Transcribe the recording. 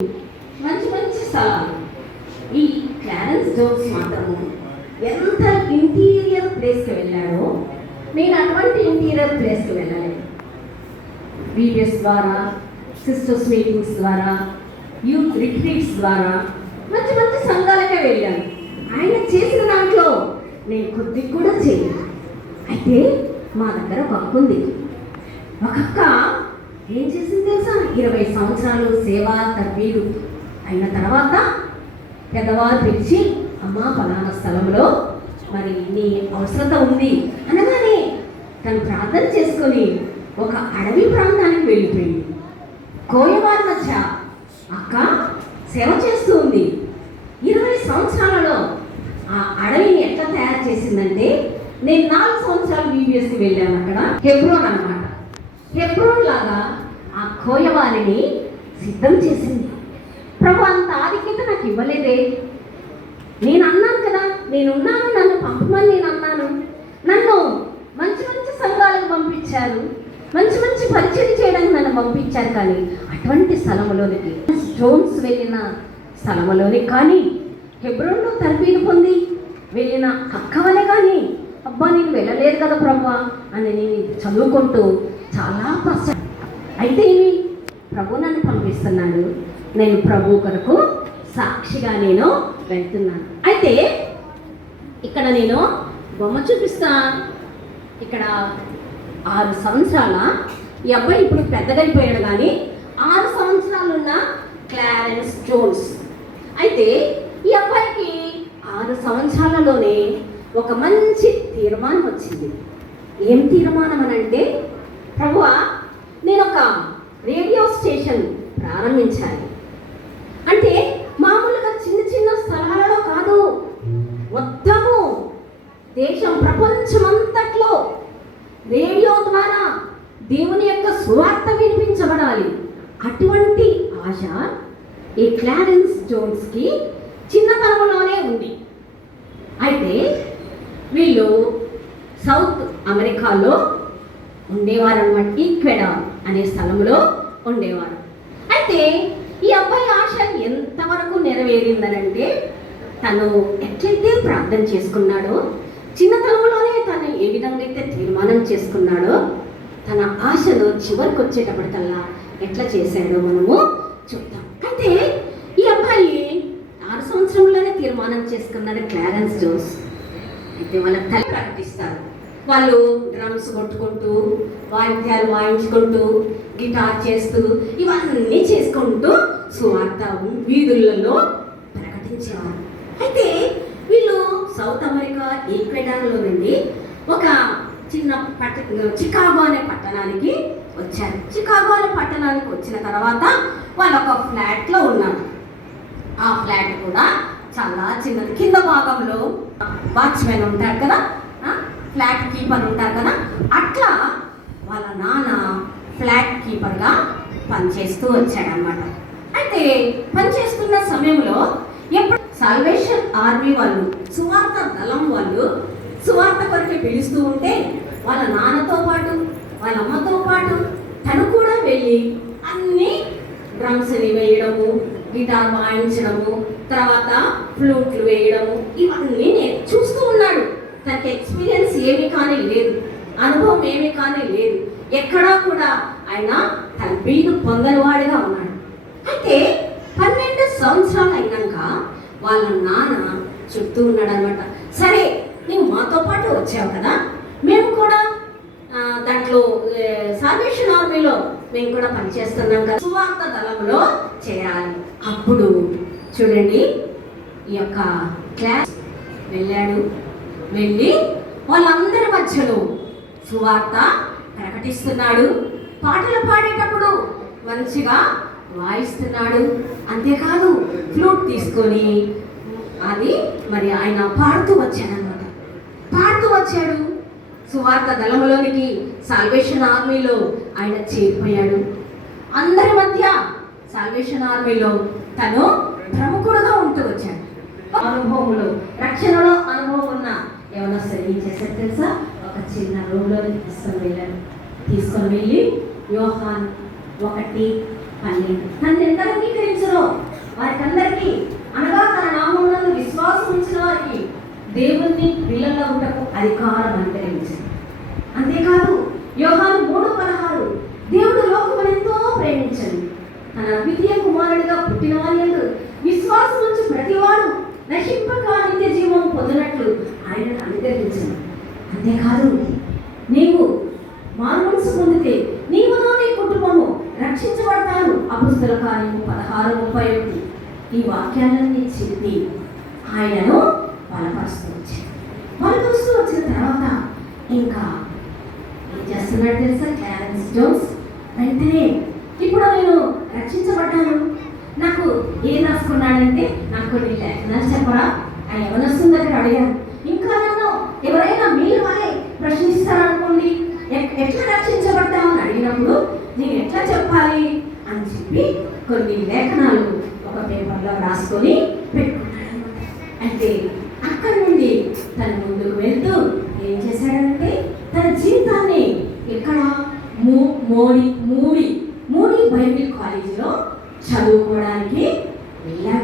మంచి మంచి స్థలాలు. ఈ క్లారెన్స్ జోన్స్ మాత్రము ఎంత ఇంటీరియర్ ప్లేస్కి వెళ్ళాడో నేను అటువంటి ఇంటీరియర్ ప్లేస్కి వెళ్ళలేదు. వీడియోస్ ద్వారా, సిస్టర్స్ మీటింగ్స్ ద్వారా, యూత్ రిట్రీట్స్ ద్వారా మంచి మంచి సంఘాలకే వెళ్ళాను. ఆయన చేసిన దాంట్లో నేను కొద్ది కూడా చేయలేదు. అయితే మా దగ్గర ఒక అక్క ఉంది. ఒక అక్క ఏం చేసింది తెలుసా? 20 సంవత్సరాలు సేవా తర్బీదు అయిన తర్వాత పెద్దవారు పిలిచి, అమ్మ ఫలానా స్థలంలో మరి నీ అవసరత ఉంది అనగానే తను ప్రార్థన చేసుకొని ఒక అడవి ప్రాంతానికి వెళ్ళిపోయింది. కోయవారి మధ్య అక్క సేవ చేస్తూ ఉంది. 20 సంవత్సరాలలో ఆ అడవిని ఎట్లా తయారు చేసిందంటే, నేను 4 సంవత్సరాలు బీబీఎస్కి వెళ్ళాను. అక్కడ హెబ్రోన్ అన్నమాట. హెబ్రోన్ లాగా ఆ కోయవారిని సిద్ధం చేసింది. ప్రభు అంత ఆధిక్యత నాకు ఇవ్వలేదే. నేను అన్నాను కదా, నేనున్నాను, నన్ను పంపమని నేను అన్నాను. నన్ను మంచి మంచి సంఘాలకు పంపించారు, మంచి మంచి పరిచయం చేయడానికి నన్ను పంపించారు. కానీ అటువంటి స్థలములోనికి, జోన్స్ వెళ్ళిన స్థలములోనికి కానీ, హెబ్రోన్లో తర్బీదు పొంది వెళ్ళిన అక్క వలె కానీ, అబ్బా నేను వెళ్ళలేదు కదా ప్రభు అని నేను చదువుకుంటూ చాలా కష్టం. అయితే ప్రభు నన్ను పంపిస్తున్నాడు, నేను ప్రభు కొరకు సాక్షిగా నేను వెళ్తున్నాను. అయితే ఇక్కడ నేను బొమ్మ చూపిస్తా. ఇక్కడ 6 సంవత్సరాల ఈ అబ్బాయి ఇప్పుడు పెద్దగా అయిపోయాడు, కానీ 6 సంవత్సరాలున్న క్లారెన్స్ జోన్స్. అయితే ఈ అబ్బాయికి 6 సంవత్సరాలలోనే ఒక మంచి తీర్మానం వచ్చింది. ఏం తీర్మానం అని అంటే, ప్రభువా నేను ఒక రేడియో స్టేషన్ ప్రారంభించాలి. అంటే మామూలుగా చిన్న చిన్న స్థలాలలో కాదు, మొత్తము దేశం ప్రపంచమంతట్లో రేడియో ద్వారా దేవుని యొక్క సువార్త వినిపించబడాలి. అటువంటి ఆశ ఈ క్లారెన్స్ జోన్స్కి చిన్నతనంలోనే ఉంది. అయితే వీళ్ళు సౌత్ అమెరికాలో ఉండేవారు అన్నమాట. ఈక్వెడార్ అనే స్థలంలో ఉండేవారు. అయితే ఈ అబ్బాయి ఆశ ఎంతవరకు నెరవేరిందనంటే, తను ఎట్లయితే ప్రార్థన చేసుకున్నాడో, చిన్నతనంలోనే తను ఏ విధంగా అయితే తీర్మానం చేసుకున్నాడో, తన ఆశను చివరికి వచ్చేటప్పటికల్లా ఎట్లా చేశాడో మనము చూద్దాం. అయితే ఈ అబ్బాయి 6 సంవత్సరంలోనే తీర్మానం చేసుకున్నాడు క్లారెన్స్ జోన్స్. అయితే వాళ్ళ తల్లి ప్రకటిస్తారు. వాళ్ళు డ్రమ్స్ కొట్టుకుంటూ, వాయిద్యాలు వాయించుకుంటూ, గిటార్ చేస్తూ, ఇవన్నీ చేసుకుంటూ సువార్త వీధులలో ప్రకటించేవారు. అయితే వీళ్ళు సౌత్ అమెరికా ఈక్వెడార్లో నుండి ఒక చిన్న చికాగో అనే పట్టణానికి వచ్చారు. చికాగో అనే పట్టణానికి వచ్చిన తర్వాత వాళ్ళు ఒక ఫ్లాట్లో ఉన్నారు. ఆ ఫ్లాట్ కూడా చాలా చిన్నది. కింద భాగంలో వాచ్మెన్ ఉంటారు కదా, ఫ్లాట్ కీపర్ ఉంటారు కదా, అట్లా వాళ్ళ నాన్న ఫ్లాట్ కీపర్గా పనిచేస్తూ వచ్చాడనమాట. అయితే పనిచేస్తున్న సమయంలో ఎప్పుడు సాల్వేషన్ ఆర్మీ వాళ్ళు, సువార్త దళం వాళ్ళు సువార్త కొరకే పిలుస్తూ ఉంటే, వాళ్ళ నాన్నతో పాటు వాళ్ళ అమ్మతో పాటు తను కూడా వెళ్ళి అన్ని డ్రమ్స్ని వేయడము, గిటార్ వాయించడము, తర్వాత ఫ్లూట్లు వేయడము, ఇవన్నీ నేను చూస్తూ ఉన్నాడు. తనకి ఎక్స్పీరియన్స్ ఏమీ కానీ లేదు, అనుభవం ఏమీ కానీ లేదు. ఎక్కడా కూడా ఆయన తర్బీదు పొందనివాడిగా ఉన్నాడు. అయితే 12 సంవత్సరాలు అయినాక వాళ్ళ నాన్న చెప్తూ ఉన్నాడు అనమాట, సరే నువ్వు మాతో పాటు వచ్చావు కదా, మేము కూడా దాంట్లో సాల్వేషన్ ఆర్మీలో మేము కూడా పనిచేస్తున్నాం కదా, సువార్త దళంలో చేరాలి. అప్పుడు చూడండి, ఈ యొక్క క్లాస్ వెళ్ళాడు. వెళ్ళి వాళ్ళందరి మధ్యలో సువార్త ప్రకటిస్తున్నాడు. పాటలు పాడేటప్పుడు మంచిగా వాయిస్తున్నాడు. అంతేకాదు ఫ్లూట్ తీసుకొని అది మరి ఆయన పాడుతూ వచ్చాడనమాట. పాడుతూ వచ్చాడు. సువార్త దళంలోనికి, సాల్వేషన్ ఆర్మీలో ఆయన చేరిపోయాడు. అందరి మధ్య సాల్వేషన్ ఆర్మీలో తను ప్రముఖుడుగా ఉంటూ వచ్చాడు. అనుభవంలో, రక్షణలో అనుభవం ఉన్న ఏమన్నా సరే చేశారు తెలుసా? ఒక చిన్న రూమ్లో తీసుకొని వెళ్ళి యోహాన్ 1 తను ఎంత అంగీకరించరో వారికందరికీ, అనగా తన నామమునందు విశ్వాసం ఉంచిన వారికి దేవుని పిల్లల ఉంటకు అధికారం అనుగ్రహించింది. అంతేకాదు యోహాను 3:16 దేవుడు లోకమును ఎంతో ప్రేమించను, తన అద్వితీయ కుమారుడిగా పుట్టిన వారి యందు విశ్వాసం ఉంచి ప్రతివాడు నశింపక నిత్య జీవం పొందినట్లు ఆయనను అనుగ్రహించను. అంతేకాదు నీవు మారుమనసు పొందితే నీవును నీ కుటుంబము రక్షించబడతారు. అపొస్తలుల కార్యము 16:31 ఈ వాక్యాలన్నీ చెప్పి ఆయనను బలపరుస్తూ వచ్చిన తర్వాత ఇంకా ఏం చేస్తున్నాడు తెలుసా? క్లారెన్స్ జోన్స్ వెంటనే ఇప్పుడు నేను రక్షించబడ్డాను, నాకు ఏం రాసుకున్నాడంటే నాకు కొన్ని లేఖనాలు చెప్పరా ఆయన ఎవరొస్తుంది దగ్గర అడిగాను. ఇంకా నన్ను ఎవరైనా మీరు వారే ప్రశ్నిస్తారనుకోండి, ఎట్లా రక్షించబడ్డామని అడిగినప్పుడు నేను ఎట్లా చెప్పాలి అని చెప్పి కొన్ని లేఖనాలు ఒక పేపర్లో రాసుకొని పెట్టుకున్నాడు. అయితే అక్కడి నుండి తన ముందుకు వెళ్తూ ఏం చేశాడంటే తన జీవితాన్ని ఇక్కడ మూడి బైబిల్ కాలేజీలో చదువుకోవడానికి వెళ్ళాడు.